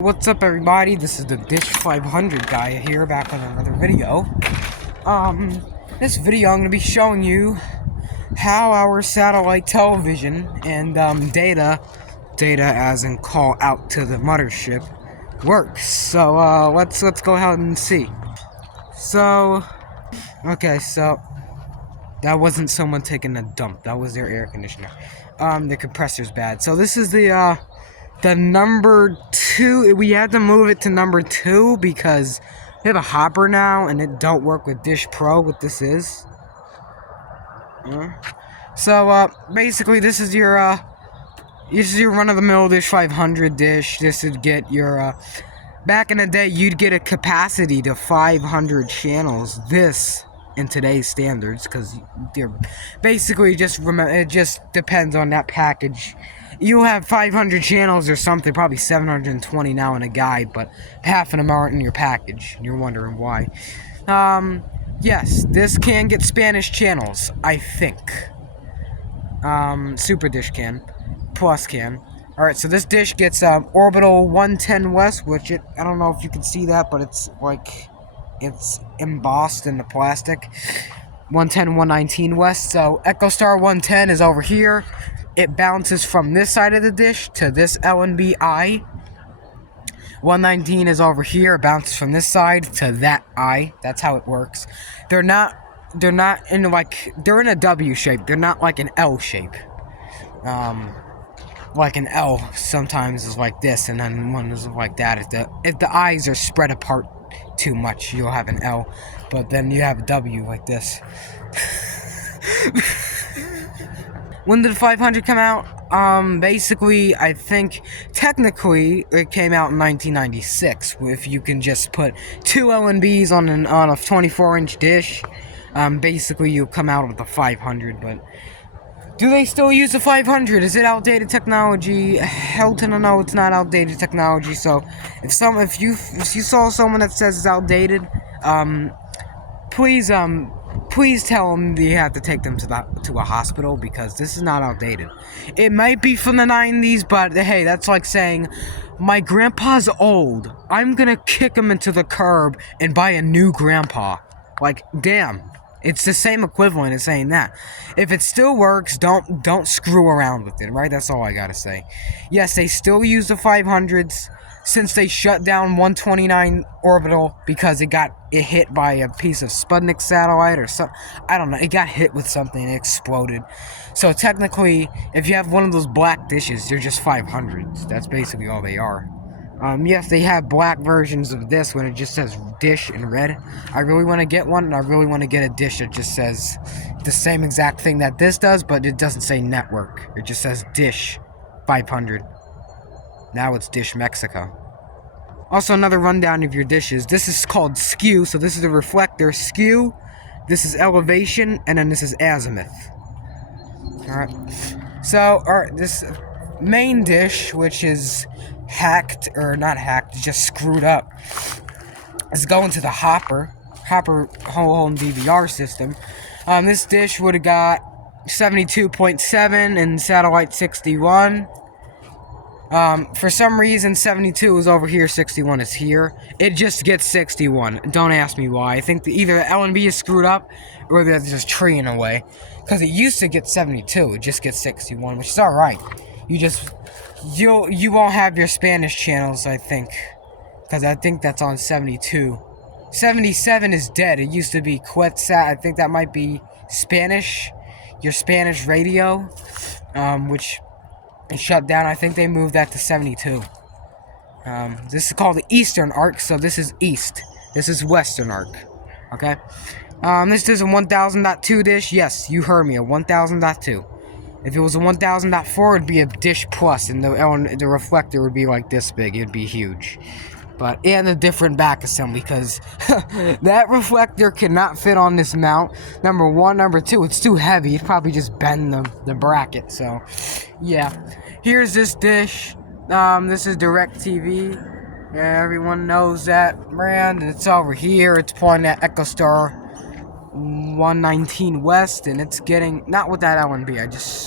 What's up, everybody? This is the Dish 500 guy here, back on another video. This video I'm going to be showing you how our satellite television and data as in call out to the mothership, works. So let's go ahead and see. So that wasn't someone taking a dump. That was their air conditioner. The compressor's bad. So this is the number 2. We had to move it to number 2 because we have a hopper now and it don't work with Dish Pro. What this is. So basically this is your run-of-the-mill Dish 500 dish. This would get your back in the day you'd get a capacity to 500 channels. This in today's standards, because they're basically it just depends on that package. You'll have 500 channels or something, probably 720 now in a guide, but half of them aren't in your package, and you're wondering why. Yes, this can get Spanish channels, I think. Super Dish can. Plus can. Alright, so this dish gets Orbital 110 West, which I don't know if you can see that, but it's like, it's embossed in the plastic. 110, 119 West, so EchoStar 110 is over here. It bounces from this side of the dish to this LNB eye. 119 is over here. It bounces from this side to that eye. That's how it works. They're not in they're in a W shape. They're not like an L shape. Like an L sometimes is like this, and then one is like that. If the eyes are spread apart too much, you'll have an L, but then you have a W like this. When did the 500 come out? Basically, I think, technically, it came out in 1996. If you can just put 2 LNBs on a 24-inch dish, basically you'll come out with a 500, but do they still use the 500? Is it outdated technology? Hell to no, it's not outdated technology. So, if you saw someone that says it's outdated, please tell them you have to take them to a hospital, because this is not outdated. It might be from the 90s, but hey, that's like saying, my grandpa's old. I'm gonna kick him into the curb and buy a new grandpa. Like, damn. It's the same equivalent as saying that. If it still works, don't screw around with it, right? That's all I gotta say. Yes, they still use the 500s since they shut down 129 Orbital because it hit by a piece of Sputnik satellite or something. I don't know. It got hit with something and it exploded. So technically, if you have one of those black dishes, they're just 500s. That's basically all they are. Yes, they have black versions of this when it just says dish in red. I really want to get one, and I really want to get a dish that just says the same exact thing that this does, but it doesn't say network. It just says dish 500. Now it's Dish Mexico. Also, another rundown of your dishes. This is called skew, so this is a reflector. Skew, this is elevation, and then this is azimuth. Alright. So, this main dish, which is hacked, or not hacked, just screwed up, is going to the hopper home DVR system. This dish would have got 72.7 and satellite 61. For some reason 72 is over here, 61 is here. It just gets 61. Don't ask me why. I think either the LNB is screwed up or they're just treeing away, because it used to get 72. It just gets 61, which is alright. You won't have your Spanish channels, I think, because I think that's on 72. 77 is dead. It used to be Quetzat. I think that might be Spanish, your Spanish radio, which is shut down. I think they moved that to 72. This is called the Eastern Arc, so this is East. This is Western Arc. Okay? This is a 1000.2 dish. Yes, you heard me, a 1000.2. If it was a 1000.4, it'd be a Dish Plus, and the reflector would be like this big. It'd be huge. But, and a different back assembly, because that reflector cannot fit on this mount. Number one. Number two, it's too heavy. It'd probably just bend the bracket. So, yeah. Here's this dish. This is DirecTV. Yeah, everyone knows that brand. It's over here. It's pointing at EchoStar 119 West, and it's getting, not with that LNB,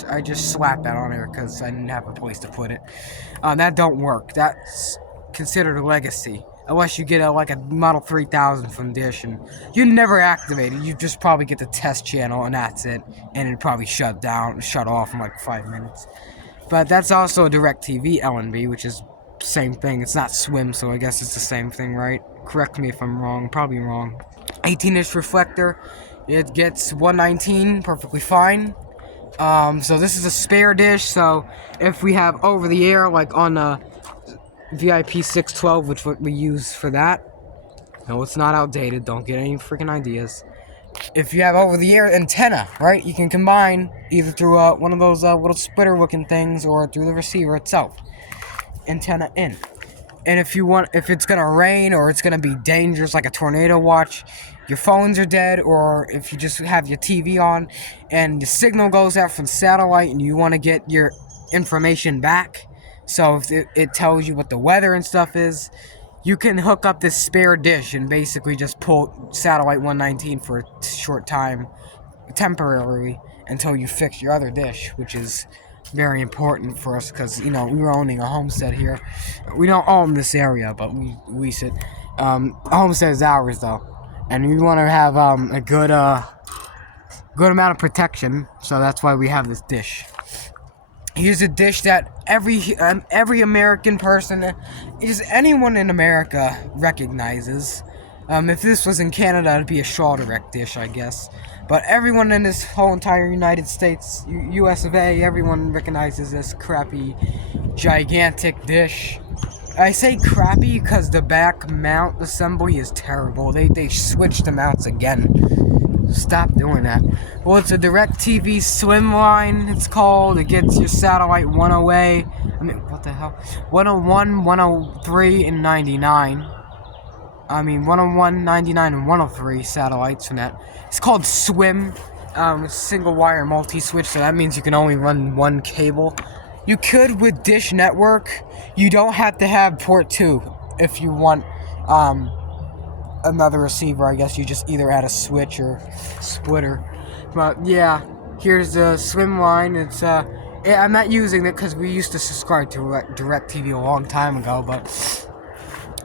I just slapped that on there because I didn't have a place to put it. That don't work. considered a legacy. Unless you get like a Model 3000 from Dish, and you never activate it. You just probably get the test channel, and that's it. And it probably shut off in like 5 minutes. But that's also a DirecTV LNB, which is same thing. It's not Swim, so I guess it's the same thing, right? Correct me if I'm wrong. Probably wrong. 18-inch reflector. It gets 119, perfectly fine. So this is a spare dish. So if we have over the air, like on the VIP 612, which what we use for that. No, it's not outdated. Don't get any freaking ideas. If you have over-the-air antenna, right, you can combine either through one of those little splitter-looking things or through the receiver itself. Antenna in. And if it's gonna rain or it's gonna be dangerous, like a tornado watch, your phones are dead, or if you just have your TV on and the signal goes out from satellite and you want to get your information back, so if it tells you what the weather and stuff is, you can hook up this spare dish and basically just pull satellite 119 for a short time, temporarily, until you fix your other dish, which is very important for us because, you know, we were owning a homestead here. We don't own this area, but we lease it. A homestead is ours, though. And we want to have a good amount of protection, so that's why we have this dish. Here's a dish that every American person, just anyone in America recognizes. If this was in Canada, it'd be a Shaw Direct dish, I guess. But everyone in this whole entire United States, US of A, everyone recognizes this crappy, gigantic dish. I say crappy because the back mount assembly is terrible. They switched the mounts again. Stop doing that. Well, it's a DirecTV Slimline, it's called. It gets your satellite 108. I mean, what the hell? 101, 103, and 99. I mean, 101, 99, and 103 satellites from that. It's called Swim. Single wire multi-switch, so that means you can only run one cable. You could with Dish Network. You don't have to have port 2 if you want another receiver. I guess you just either add a switch or splitter. But yeah, here's the Slimline. It's I'm not using it because we used to subscribe to DirecTV a long time ago, but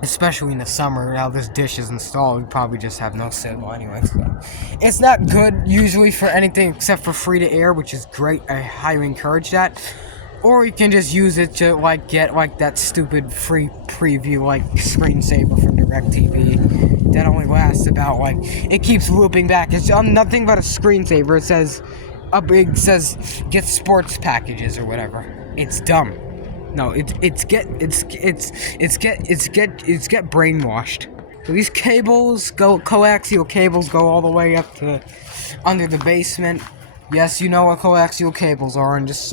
especially in the summer, now this dish is installed, we probably just have no signal anyway. So it's not good usually for anything except for free to air, which is great. I highly encourage that. Or you can just use it to like get like that stupid free preview like screensaver from DirecTV that only lasts about like, it keeps looping back. It's nothing but a screensaver. It says get sports packages or whatever. It's dumb. No, it's get brainwashed. So these cables coaxial cables go all the way up to under the basement. Yes, you know what coaxial cables are, and just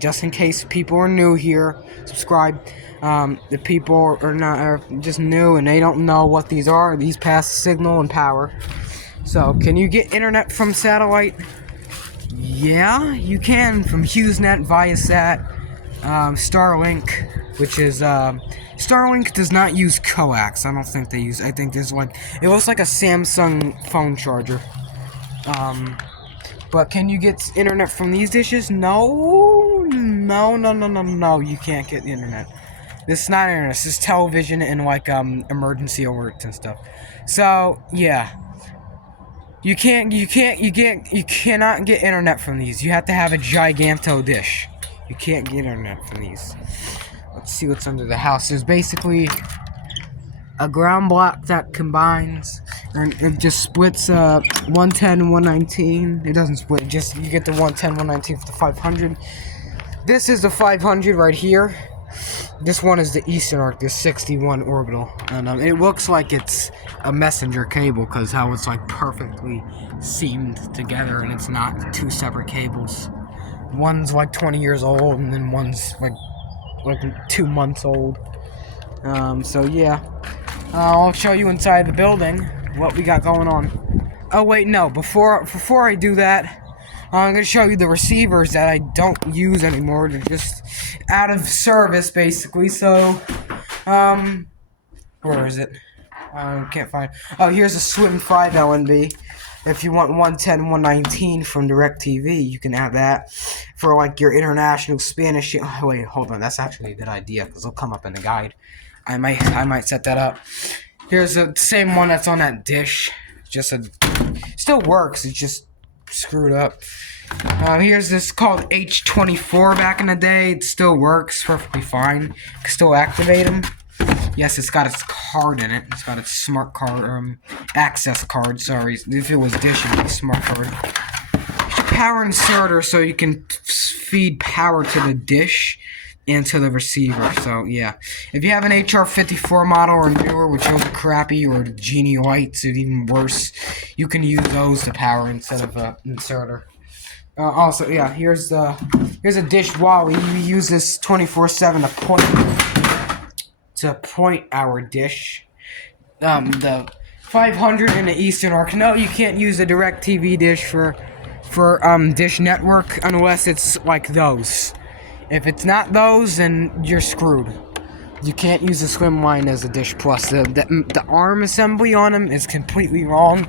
just in case people are new here, subscribe. The people are just new and they don't know what these are. These pass signal and power. So, can you get internet from satellite? Yeah, you can from HughesNet, Viasat, Starlink, which is Starlink does not use coax. I don't think they use. I think there's like it looks like a Samsung phone charger. But can you get internet from these dishes? No. You can't get the internet. This is not internet. This is television and like emergency alerts and stuff. So yeah, you cannot get internet from these. You have to have a giganto dish. You can't get internet from these. Let's see what's under the house. There's basically a ground block that combines, and it just splits 110 and 119. It doesn't split, you get the 110, 119 for the 500. This is the 500 right here. This one is the Eastern Arc, this 61 orbital. And it looks like it's a messenger cable because how it's like perfectly seamed together, and it's not two separate cables. One's like 20 years old, and then one's like 2 months old. So yeah. I'll show you inside the building what we got going on. Oh wait, no, before I do that, I'm going to show you the receivers that I don't use anymore. They're just out of service, basically. So, where is it? Can't find. Oh, here's a Swim 5 LNB. If you want 110, 119 from DirecTV, you can have that for like your international Spanish. Oh, wait, hold on. That's actually a good idea because it'll come up in the guide. I might set that up. Here's the same one that's on that dish. Still works. It's just screwed up. Here's this called H24 back in the day. It still works perfectly fine. Can still activate them. Yes, it's got its card in it. It's got its smart card, access card. Sorry, if it was dish, it'd be smart card. Power inserter, so you can feed power to the dish and to the receiver. So yeah, if you have an HR54 model or newer, which are crappy, or Genie Lights, or even worse, you can use those to power instead of a inserter. Also, yeah, here's a dish Wally. We use this 24/7 to point our dish. The 500 in the Eastern Arc. No, you can't use a DirecTV dish for Dish Network unless it's like those. If it's not those, then you're screwed. You can't use the Slimline as a Dish Plus. The arm assembly on them is completely wrong.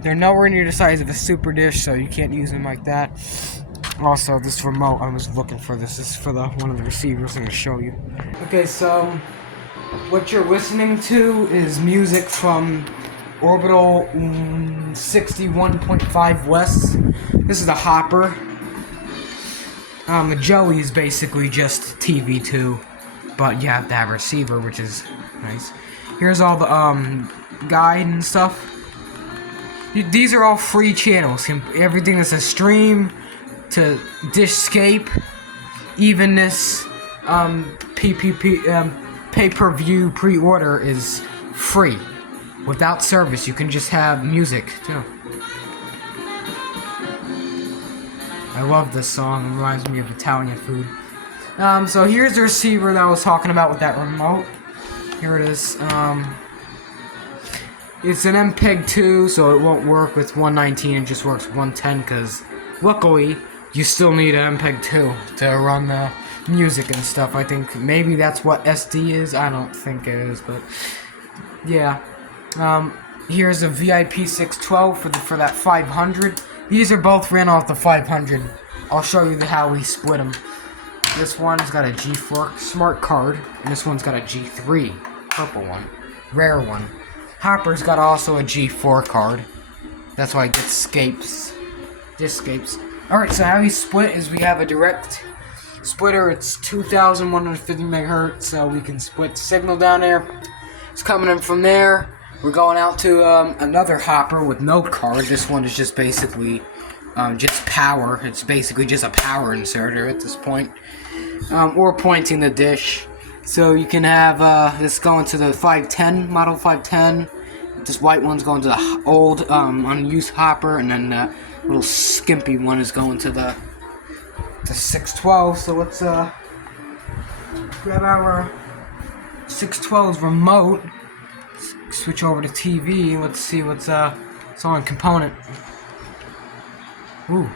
They're nowhere near the size of a Super Dish, so you can't use them like that. Also, this remote, I was looking for this. This is for one of the receivers I'm going to show you. Okay, so what you're listening to is music from Orbital 61.5 West. This is a hopper. The Joey is basically just TV2, but you have to have a receiver, which is nice. Here's all the guide and stuff. These are all free channels. Everything that's a stream to Dishscape, Evenness, pay-per-view pre-order is free. Without service, you can just have music too. I love this song. It reminds me of Italian food. So here's the receiver that I was talking about with that remote. Here it is. It's an MPEG-2, so it won't work with 119. It just works with 110, because luckily, you still need an MPEG-2 to run the music and stuff. I think maybe that's what SD is. I don't think it is, but yeah. Here's a VIP 612 for that 500. These are both ran off the 500. I'll show you how we split them. This one's got a G4 smart card, and this one's got a G3 purple one, rare one. Hopper's got also a G4 card. That's why it gets Dishscapes. Alright, so how we split is we have a direct splitter. It's 2,150 megahertz, so we can split signal down there. It's coming in from there. We're going out to another hopper with no card. This one is just basically just power. It's basically just a power inserter at this point. Or pointing the dish. So you can have this going to the 510, model 510. This white one's going to the old unused hopper, and then the little skimpy one is going to the 612. So let's grab our 612's remote. Switch over to TV. Let's see what's on component. Ooh.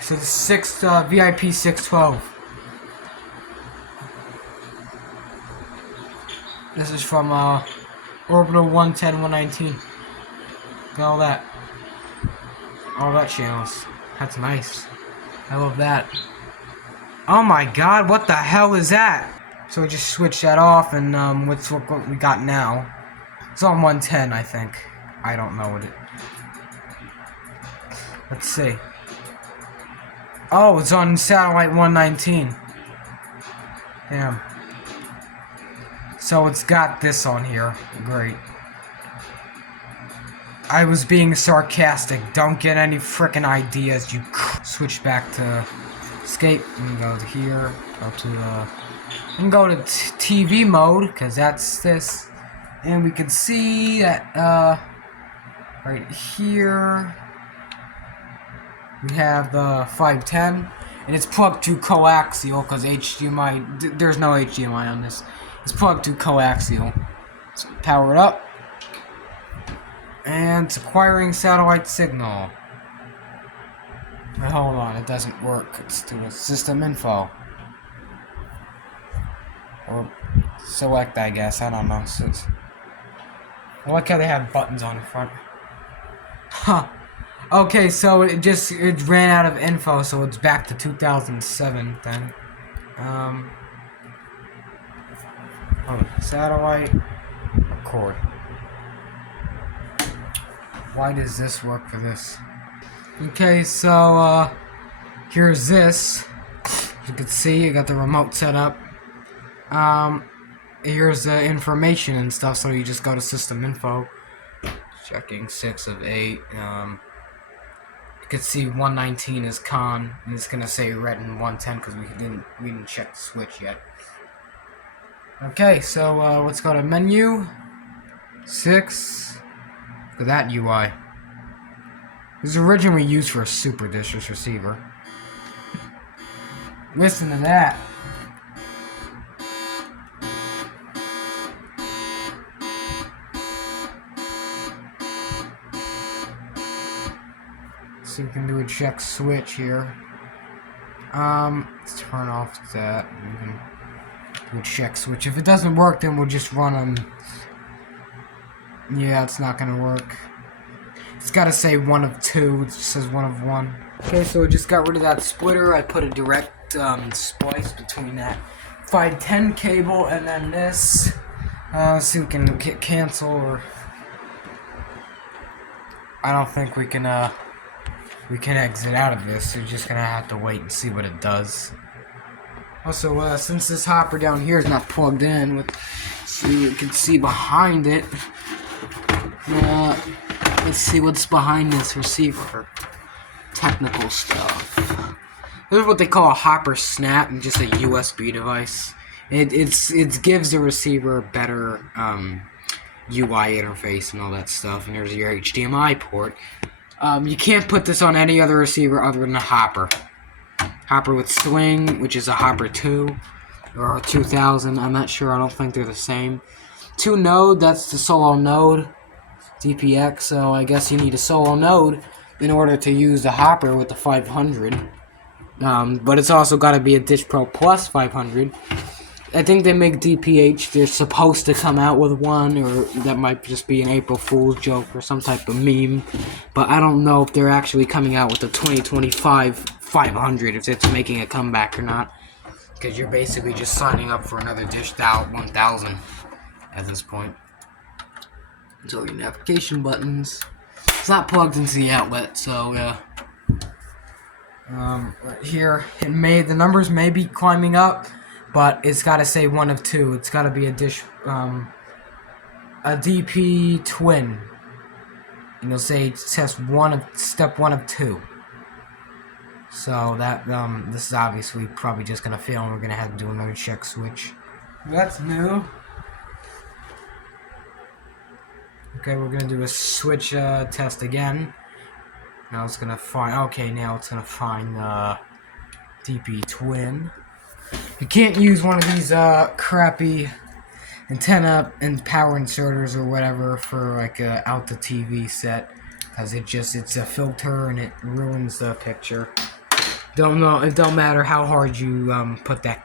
So the VIP 612. This is from Orbital 110, 119. Got all that channels. That's nice. I love that. Oh my god, what the hell is that? So we just switch that off, and what's what we got now? It's on 110, I think. I don't know what it. Let's see. Oh, it's on satellite 119. Damn. So it's got this on here. Great. I was being sarcastic. Don't get any frickin' ideas, you. Switch back to escape and go to here. Go to and go to TV mode, because that's this. And we can see that right here we have the 510, and it's plugged to coaxial, because HDMI, there's no HDMI on this. It's plugged to coaxial. So power it up, and it's acquiring satellite signal. But hold on, it doesn't work. Let's do a system info. Or select, I guess. I don't know. I like how they have buttons on the front. Huh. Okay, so it ran out of info, so it's back to 2007 then. Satellite, record. Why does this work for this? Okay, so, here's this. As you can see, I got the remote set up. Here's the information and stuff, so you just go to system info. Checking 6 of 8. You can see 119 is con, and it's gonna say red and 110 because we didn't check the switch yet. Okay, so let's go to menu 6. Look at that UI. This was originally used for a Super Dish receiver. Listen to that. So you can do a check switch here. Let's turn off that. We can do a check switch. If it doesn't work, then we'll just run them. Yeah, it's not gonna work. It's gotta say 1 of 2. It just says 1 of 1. Okay, so I just got rid of that splitter. I put a direct splice between that 510 cable and then this. Let's see if we can cancel or. I don't think we can exit out of this. We're just gonna have to wait and see what it does. Also, since this hopper down here is not plugged in, so you can see behind it. Let's see what's behind this receiver. Technical stuff. This is what they call a hopper snap, and just a USB device. It gives the receiver a better UI interface and all that stuff. And there's your HDMI port. You can't put this on any other receiver other than a hopper. Hopper with Sling, which is a Hopper 2 or 2000. I'm not sure. I don't think they're the same. 2 node, that's the solo node. DPX, so I guess you need a solo node in order to use the hopper with the 500. But it's also got to be a Dish Pro Plus 500. I think they make DPH. They're supposed to come out with one, or that might just be an April Fool's joke or some type of meme. But I don't know if they're actually coming out with the 2025 500, if it's making a comeback or not. Because you're basically just signing up for another Dish 1000 at this point. So your navigation buttons. It's not plugged into the outlet, so right here the numbers may be climbing up, but it's got to say 1 of 2. It's got to be a Dish, a DP twin, and you'll say test step 1 of 2. So that this is obviously probably just gonna fail, and we're gonna have to do another check switch. That's new. Okay, we're gonna do a switch test again. Now it's gonna find. Okay, now it's gonna find DP twin. You can't use one of these crappy antenna and power inserters or whatever for like a out the TV set, because it's a filter and it ruins the picture. Don't know. It don't matter how hard you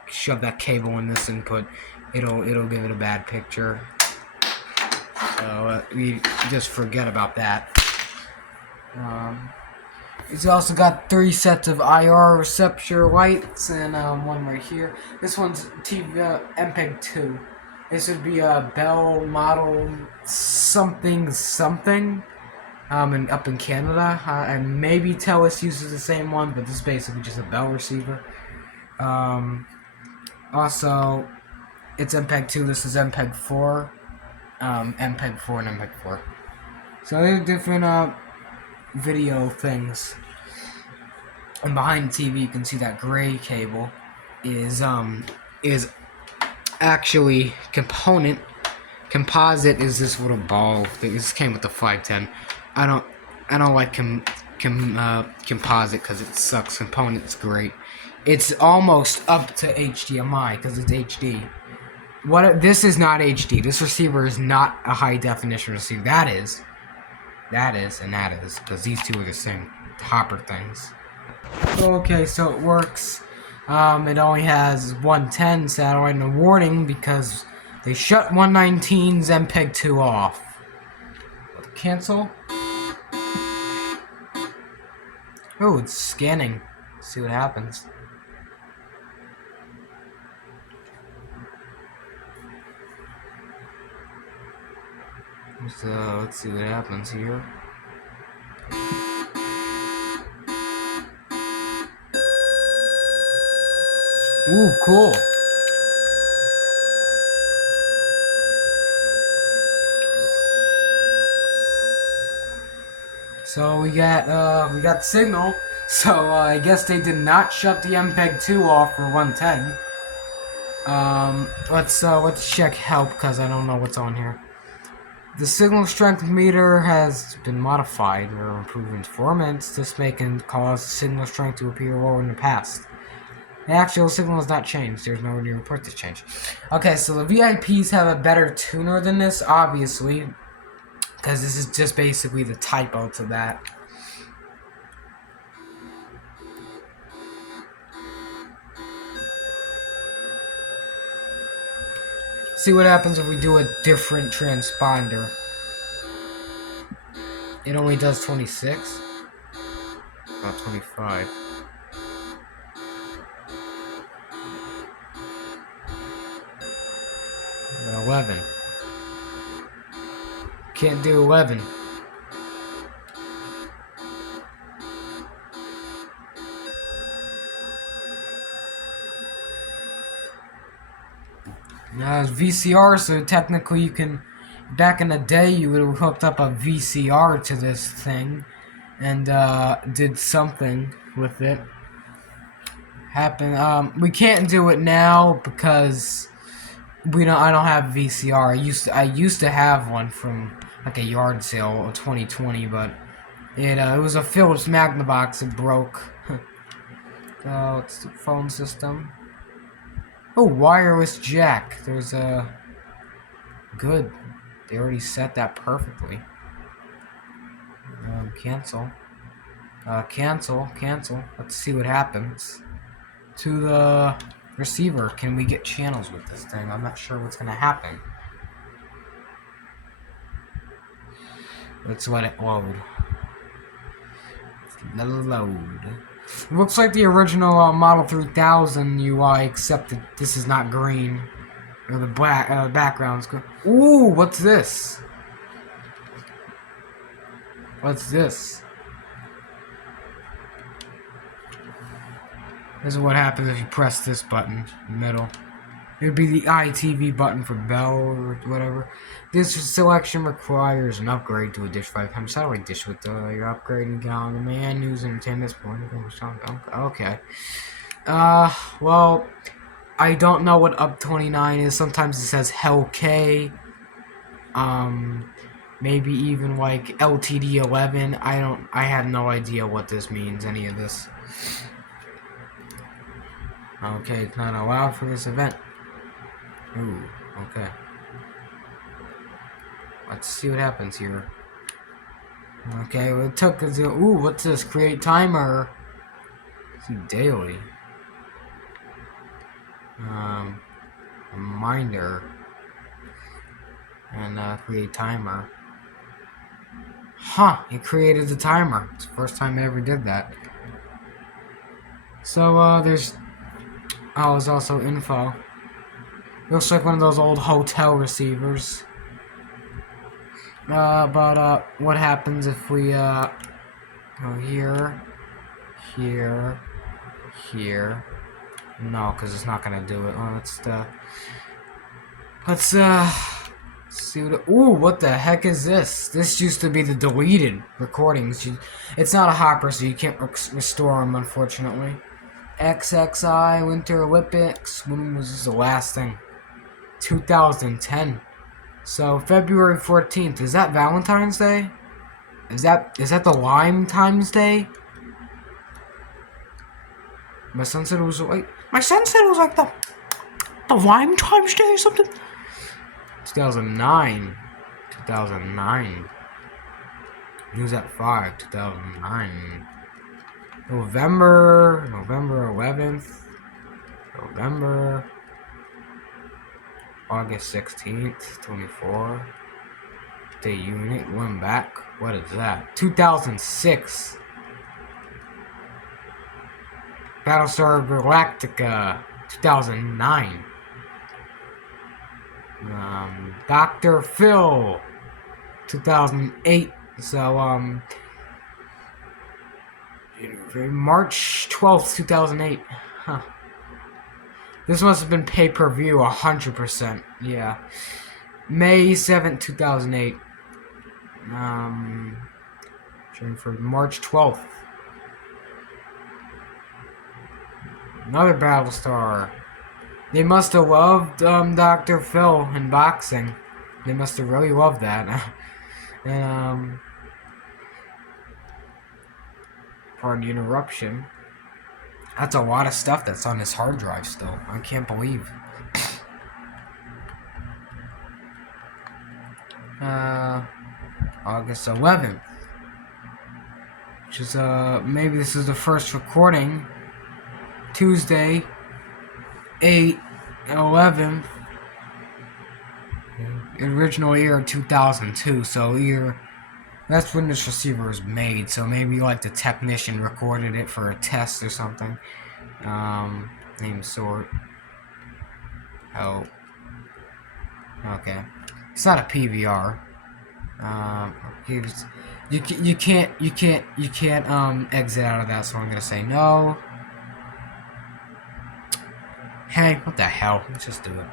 shove that cable in this input, it'll give it a bad picture. So we just forget about that. It's also got 3 sets of IR receptor lights and one right here. This one's TV MPEG 2. This would be a Bell model something and up in Canada. And maybe TELUS uses the same one, but this is basically just a Bell receiver. Also, it's MPEG 2. This is MPEG 4. MPEG 4 and MPEG 4. So they're different video things. And behind the TV, you can see that gray cable is actually composite is this little ball. This came with the 510. I don't like composite because it sucks. Component's great. It's almost up to HDMI because it's HD. This is not HD. This receiver is not a high definition receiver. That is, and that is, because these two are the same hopper things. Okay, so it works. It only has 110 satellite and a warning because they shut 119's MPEG 2 off. Cancel. Oh, it's scanning. Let's see what happens. So let's see what happens here. Ooh, cool. So we got signal. So I guess they did not shut the MPEG-2 off for 110. Let's check help because I don't know what's on here. The signal strength meter has been modified or improved in performance. This may cause signal strength to appear lower in the past. The actual signal has not changed. There's no new report this change. Okay, so the VIPs have a better tuner than this, obviously, because this is just basically the typo to that. See what happens if we do a different transponder. It only does 26. Not 25. 11. Can't do 11. Now it's VCR, so technically you can. Back in the day, you would have hooked up a VCR to this thing and did something with it. We can't do it now because I don't have VCR. I used to have one from like a yard sale of 2020, but it was a Philips Magnavox. It broke. Oh, it's the phone system. Oh, wireless jack. There's a good. They already set that perfectly. Cancel. Cancel. Let's see what happens. To the receiver. Can we get channels with this thing? I'm not sure what's gonna happen. Let's let it load. Let it load. It looks like the original Model 3000 UI, except that this is not green. Or the black background's good. Ooh, what's this? What's this? This is what happens if you press this button in the middle. It would be the ITV button for Bell or whatever. This selection requires an upgrade to a Dish 500 satellite dish with your upgrading on demand news entertainment point. Okay. Well, I don't know what up 29 is. Sometimes it says Hell K. Maybe even like LTD 11. I have no idea what this means, any of this. Okay, it's not allowed for this event. Ooh, okay. Let's see what happens here. Okay, well, it took us. Ooh, what's this? Create timer. See, daily. Reminder. And create timer. Huh, it created the timer. It's the first time it ever did that. So, there's. Oh, there's also info. Looks like one of those old hotel receivers. But what happens if we, go here, here, here? No, because it's not gonna do it. Oh, let's see what. Ooh, what the heck is this? This used to be the deleted recordings. It's not a hopper, so you can't restore them, unfortunately. XXI Winter Olympics. When was this the last thing? 2010. So February 14th. Is that Valentine's Day? Is that the Lime Times Day? My son said it was like the Lime Times Day or something. 2009. 2009. News at 5. 2009. November 11th. November. August 16th, 24. The unit went back. What is that? 2006. Battlestar Galactica, 2009. Dr. Phil. 2008. So, March 12th, 2008. Huh. This must have been pay-per-view 100%. Yeah. May 7th, 2008. For March 12th. Another Battlestar. They must have loved Dr. Phil in boxing. They must have really loved that. And pardon the interruption. That's a lot of stuff that's on this hard drive still. I can't believe. August 11th. Which is, maybe this is the first recording. Tuesday, 8/11. Original year 2002, so that's when this receiver was made, so maybe like the technician recorded it for a test or something. Name sort. Oh. Okay. It's not a PVR. You can't exit out of that, so I'm gonna say no. Hey, what the hell? Let's just do it.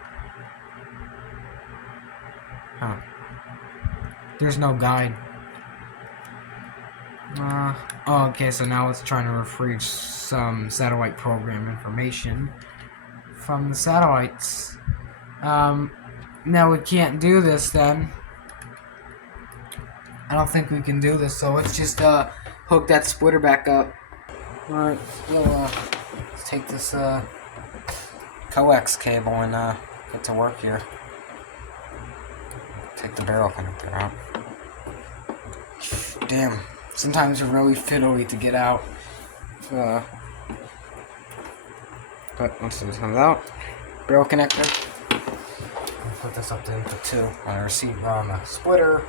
Huh. There's no guide. Oh, okay, so now it's trying to retrieve some satellite program information from the satellites. Now we can't do this then. I don't think we can do this, so let's just, hook that splitter back up. Alright, let's take this, coax cable and, get to work here. Take the barrel connector out. Damn, sometimes they're really fiddly to get out. But once this comes out, barrel connector. I'll put this up to input 2 on the receiver on the splitter.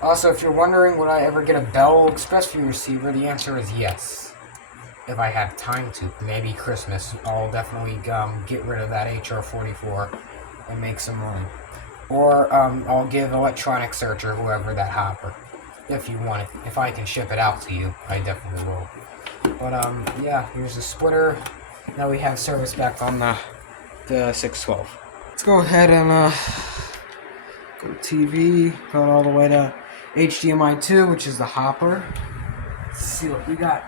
Also, if you're wondering, would I ever get a Bell Express View receiver, the answer is yes. If I have time to. Maybe Christmas, I'll definitely get rid of that HR-44 and make some money. Or I'll give Electronic Searcher, whoever, that hopper. If you want it. If I can ship it out to you, I definitely will. But yeah, here's the splitter. Now we have service back on the 612. Let's go ahead and go to TV, go all the way to HDMI 2, which is the hopper. Let's see what we got.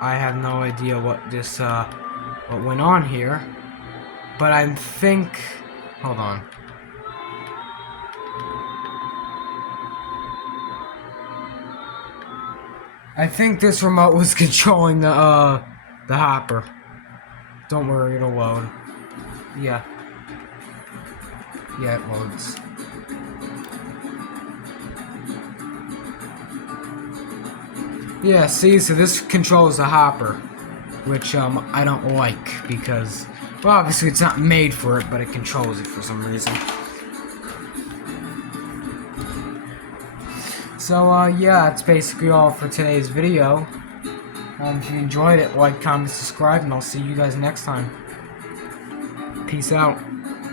I have no idea what this what went on here, but I think, hold on. I think this remote was controlling the hopper. Don't worry, it'll load. Yeah. Yeah, it loads. Yeah, see, so this controls the hopper, which I don't like because, well, obviously it's not made for it, but it controls it for some reason. So, yeah, that's basically all for today's video. If you enjoyed it, like, comment, subscribe, and I'll see you guys next time. Peace out.